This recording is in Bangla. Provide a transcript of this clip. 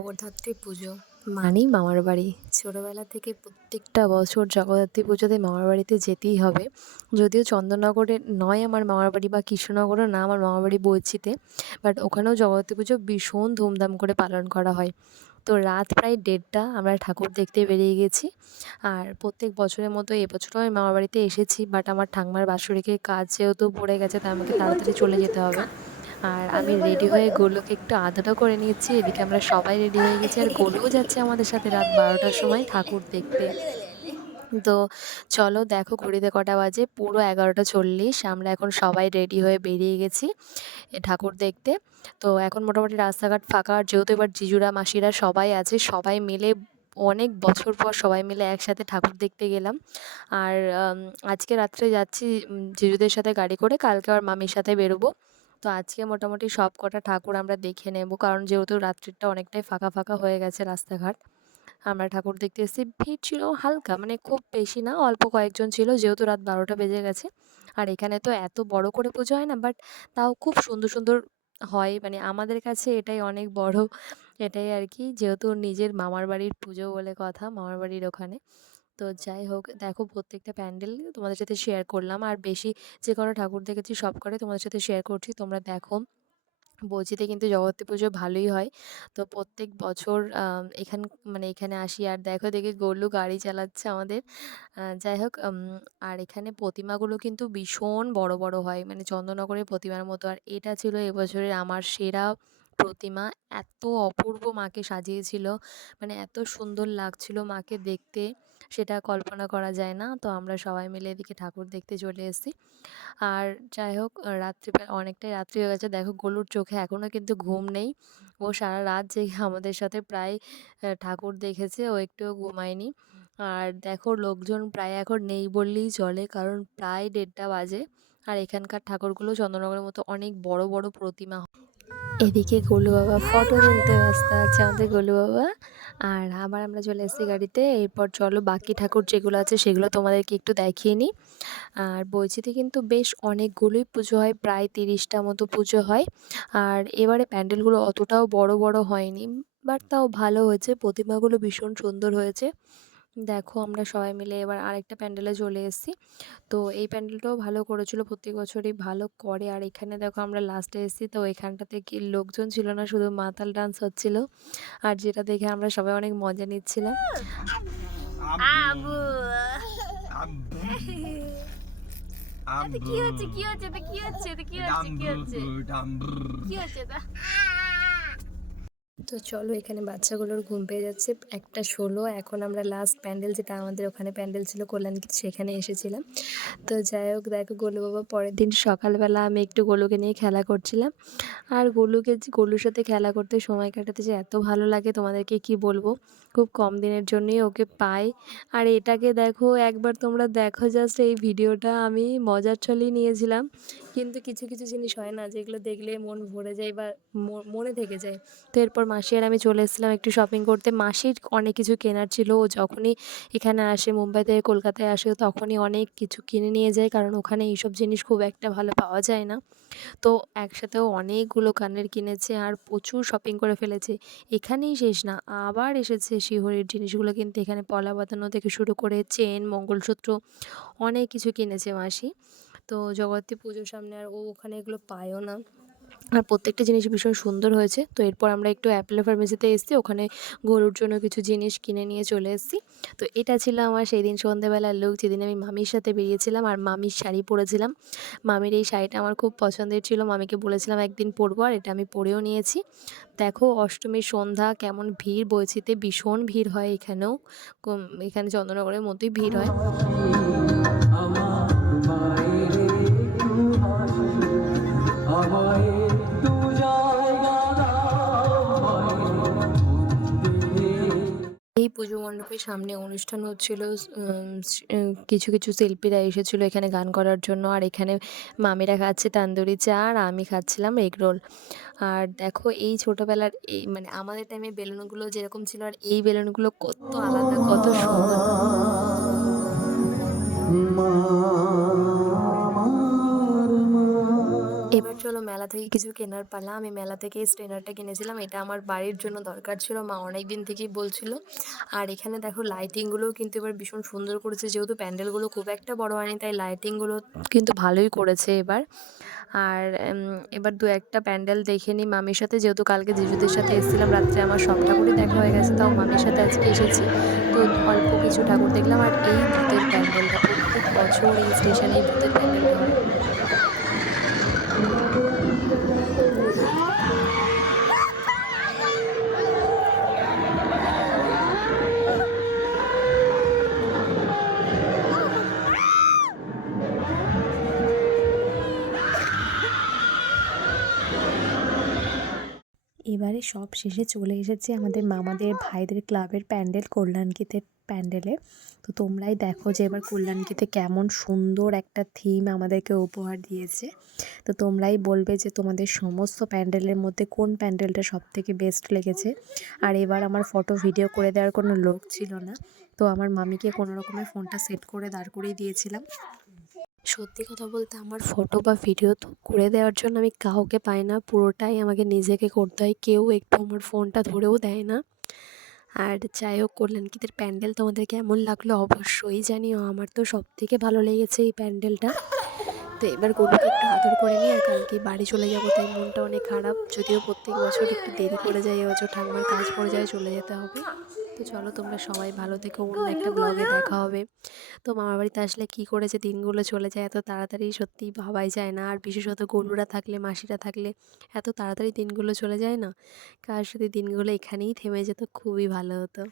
জগদ্ধাত্রী পুজো মানেই মামার বাড়ি। ছোটোবেলা থেকে প্রত্যেকটা বছর জগদ্ধাত্রী পুজোতে মামার বাড়িতে যেতেই হবে। যদিও চন্দননগরে নয় আমার মামার বাড়ি বা কৃষ্ণনগরও না আমার মামার বাড়ি বলছিতে, বাট ওখানেও জগদ্ধাত্রী পুজো ভীষণ ধুমধাম করে পালন করা হয়। তো রাত প্রায় 1:30 আমরা ঠাকুর দেখতে বেরিয়ে গেছি। আর প্রত্যেক বছরের মতো এবছরও আমি মামার বাড়িতে এসেছি, বাট আমার ঠাম্মার বাৎসরিকের কাজ যেহেতু পড়ে গেছে তাই আমাকে তাড়াতাড়ি চলে যেতে হবে। আর আমি রেডি হয়ে গোলুকে একটু আদরও করে নিচ্ছি। এদিকে আমরা সবাই রেডি হয়ে গেছি আর গোলুও যাচ্ছে আমাদের সাথে রাত 12টার সময় ঠাকুর দেখতে। তো চলো দেখো ঘড়িতে কটা বাজে, পুরো 11টা 40। আমরা এখন সবাই রেডি হয়ে বেরিয়ে গেছি ঠাকুর দেখতে। তো এখন মোটামুটি রাস্তাঘাট ফাঁকা, আর যেহেতু এবার জিজুরা মাসিরা সবাই আছে, সবাই মিলে অনেক বছর পর সবাই মিলে একসাথে ঠাকুর দেখতে গেলাম। আর আজকে রাত্রে যাচ্ছি জিজুদের সাথে গাড়ি করে, কালকে আবার মামির সাথে বেরোবো। তো আজকে মোটামুটি সব কটা ঠাকুর আমরা দেখে নেব, কারণ যেহেতু রাত্রিটা অনেকটাই ফাঁকা ফাঁকা হয়ে গেছে রাস্তাঘাট। আমরা ঠাকুর দেখতে এসেছি, ভিড় ছিল হালকা, মানে খুব বেশি না, অল্প কয়েকজন ছিল যেহেতু রাত 12টা বেজে গেছে। আর এখানে তো এত বড় করে পুজো হয় না, বাট তাও খুব সুন্দর সুন্দর হয়, মানে আমাদের কাছে এটাই অনেক বড়। এটাই আর কি, যেহেতু নিজের মামার বাড়ির পুজো বলে কথা, মামার বাড়ির ওখানে। তো যাই হোক, দেখো প্রত্যেকটা প্যান্ডেল তোমাদের সাথে শেয়ার করলাম, আর বেশি যে কটা ঠাকুর দেখেছি সব কটাই তোমাদের সাথে শেয়ার করছি, তোমরা দেখো। বলচিতে কিন্তু জগদ্ধাত্রী পুজো ভালোই হয়। তো প্রত্যেক বছর মানে এখানে আসি, আর দেখো দেখি গোলু গাড়ি চালাচ্ছে আমাদের। যাই হোক, আর এখানে প্রতিমাগুলো কিন্তু ভীষণ বড় বড় হয়, মানে চন্দননগরের প্রতিমার মতো। আর এটা ছিল এবছরের আমার সেরা প্রতিমা। এত অপূর্ব মাকে সাজিয়েছিল, মানে এত সুন্দর লাগছিল মাকে দেখতে, সেটা কল্পনা করা যায় না। তো আমরা সবাই মিলে এদিকে ঠাকুর দেখতে চলে এসেছি। আর যাই হোক, রাত্রিবেলা অনেকটাই রাত্রি হয়ে গেছে, দেখো গোলুর চোখে এখনও কিন্তু ঘুম নেই। ও সারা রাত জেগে আমাদের সাথে প্রায় ঠাকুর দেখেছে, ও একটুও ঘুমায়নি। আর দেখো লোকজন প্রায় এখন নেই বললেই চলে, কারণ প্রায় 1:30 বাজে। আর এখানকার ঠাকুরগুলো চন্দননগরের মতো অনেক বড় বড় প্রতিমা। এদিকে গোলু বাবা ফটো তুলতে ব্যস্ত আছে, আমাদের গোলু বাবা। আর আবার আমরা চলে এসেছি গাড়িতে। এরপর চলো বাকি ঠাকুর যেগুলো আছে সেগুলো তোমাদেরকে একটু দেখিয়ে নিই। আর বইচিতে কিন্তু বেশ অনেকগুলোই পুজো হয়, প্রায় 30টা মতো পুজো হয়। আর এবারে প্যান্ডেলগুলো অতটাও বড় বড় হয়নি, বাট তাও ভালো হয়েছে, প্রতিমাগুলো ভীষণ সুন্দর হয়েছে। দেখো আমরা সবাই মিলে এবার আরেকটা প্যান্ডেলে চলে এসেছি। তো এই প্যান্ডেলটাও ভালো করেছিল, প্রত্যেক বছরই ভালো করে। আর এখানে দেখো আমরা লাস্টে এসেছি, তো এখানটাতে কি লোকজন ছিল না, শুধু মাতাল ডান্স হচ্ছিল, আর যেটা দেখে আমরা সবাই অনেক মজা নিচ্ছিলাম। আবু কি হচ্ছে কি হচ্ছে কি হচ্ছে কি হচ্ছে কি হচ্ছে কি হচ্ছে তো চলো, এখানে বাচ্চাগুলোর ঘুম পেয়ে যাচ্ছে 1:16। এখন আমরা লাস্ট প্যান্ডেল, যেটা আমাদের ওখানে প্যান্ডেল ছিল কল্যাণীতে, সেখানে এসেছিলাম। তো যাই হোক, দেখো গোলু বাবা পরের দিন সকালবেলা আমি একটু গোলুকে নিয়ে খেলা করছিলাম। আর গোলুর সাথে খেলা করতে সময় কাটাতে যে এত ভালো লাগে তোমাদেরকে কি বলবো। খুব কম দিনের জন্যই ওকে পাই। আর এটাকে দেখো একবার, তোমরা দেখো জাস্ট এই ভিডিওটা, আমি মজার ছলেই নিয়েছিলাম, কিন্তু কিছু কিছু জিনিস হয় না যেগুলো দেখলে মন ভরে যায় বা মনে থেকে যায়। তো এরপর মাসি আর আমি চলে এসেছিলাম একটু শপিং করতে। মাসির অনেক কিছু কেনার ছিল, ও যখনই এখানে আসে, মুম্বাই থেকে কলকাতায় আসে, তখনই অনেক কিছু কিনে নিয়ে যায়, কারণ ওখানে এইসব জিনিস খুব একটা ভালো পাওয়া যায় না। তো একসাথেও অনেকগুলো কানের কিনেছে আর প্রচুর শপিং করে ফেলেছে। এখানেই শেষ না, আবার এসেছে শিহরির জিনিসগুলো কিনতে। এখানে পলা বাঁধানো থেকে শুরু করে চেন, মঙ্গলসূত্র, অনেক কিছু কিনেছে মাসি। তো জগদ্ধাত্রী পুজোর সামনে আর ও ওখানে এগুলো পায়ও না। আর প্রত্যেকটা জিনিস ভীষণ সুন্দর হয়েছে। তো এরপর আমরা একটু অ্যাপেলো ফার্মেসিতে এসেছি, ওখানে গরুর জন্য কিছু জিনিস কিনে নিয়ে চলে এসেছি। তো এটা ছিল আমার সেই দিন সন্ধ্যেবেলার লুক, যেদিন আমি মামির সাথে বেরিয়েছিলাম আর মামির শাড়ি পরেছিলাম। মামির এই শাড়িটা আমার খুব পছন্দের ছিল, মামিকে বলেছিলাম একদিন পরবো, আর এটা আমি পরেও নিয়েছি। দেখো অষ্টমীর সন্ধ্যা, কেমন ভিড় বইছিতে, ভীষণ ভিড় হয় এখানেও। এখানে চন্দননগরের মতোই ভিড় হয়। এই পুজো মণ্ডপের সামনে অনুষ্ঠান হচ্ছিল। কিছু কিছু শিল্পীরা এসেছিলো এখানে গান করার জন্য। আর এখানে মামিরা খাচ্ছে তান্দুরি চা আর আমি খাচ্ছিলাম এগ রোল। আর দেখো এই ছোটোবেলার এই, মানে আমাদের টাইমে বেলুনগুলো যেরকম ছিল আর এই বেলুনগুলো কত আলাদা, কত সুন্দর। এবার চলো মেলা থেকে কিছু কেনার পালা। আমি মেলা থেকে এই স্ট্রেনারটা কিনেছিলাম। এটা আমার বাড়ির জন্য দরকার ছিল, মা অনেক দিন থেকেই বলছিল। আর এখানে দেখো লাইটিংগুলোও কিন্তু এবার ভীষণ সুন্দর করেছে, যেহেতু প্যান্ডেলগুলো খুব একটা বড় হয়নি তাই লাইটিংগুলো কিন্তু ভালোই করেছে এবার। আর এবার দু একটা প্যান্ডেল দেখে নিই মামির সাথে, যেহেতু কালকে জিজুদের সাথে এসেছিলাম রাত্রে, আমার সব ঠাকুরই দেখা হয়ে গেছে, তাও মামির সাথে আজকে এসেছি। তো অল্প কিছু ঠাকুর দেখলাম। আর এই ভূতের প্যান্ডেলটা প্রত্যেক বছর এই স্টেশনে এই ভূতের প্যান্ডেলটা হয়। এবারে সব শেষে চলে এসেছি আমাদের মামাদের ভাইদের ক্লাবের প্যান্ডেল কল্যাণকীর্তের প্যান্ডেলে। তো তোমরাই দেখো যে এবার কল্যাণকীর্তে কেমন সুন্দর একটা থিম আমাদেরকে উপহার দিয়েছে। তো তোমরাই বলবে যে তোমাদের সমস্ত প্যান্ডেলের মধ্যে কোন প্যান্ডেলটা সবথেকে বেস্ট লেগেছে। আর এবার আমার ফটো ভিডিও করে দেওয়ার কোনো লোক ছিল না, তো আমার মামিকে কোনো রকমের ফোনটা সেট করে দাঁড় করিয়ে দিয়েছিলাম। সত্যি কথা বলতে আমার ফটো বা ভিডিও তো করে দেওয়ার জন্য আমি কাউকে পাই না, পুরোটাই আমাকে নিজেকে করতে হয়, কেউ একটু আমার ফোনটা ধরেও দেয় না। আর যাই হোক, কল্যাণকীর্তের প্যান্ডেল তোমাদের কেমন লাগলো অবশ্যই জানিও। আমার তো সব থেকে ভালো লেগেছে এই প্যান্ডেলটা। তো এবার গরুকে একটু আদর করে নিই, আর কালকে বাড়ি চলে যাবো, তাই মনটা অনেক খারাপ, যদিও প্রত্যেক বছর একটু দেরি করে যায়, এবছর ঠাকুমার কাজ পড়ে যায়, চলে যেতে হবে। তো চলো তোমরা সবাই ভালো থেকো, অন্য একটা ব্লগে দেখা হবে। তো মামার বাড়িতে আসলে কী করে যে দিনগুলো চলে যায় এত তাড়াতাড়ি সত্যিই ভাবাই যায় না। আর বিশেষত গরুরা থাকলে, মাসিরা থাকলে এত তাড়াতাড়ি দিনগুলো চলে যায় না। কার সাথে দিনগুলো এখানেই থেমে যেত খুবই ভালো হতো।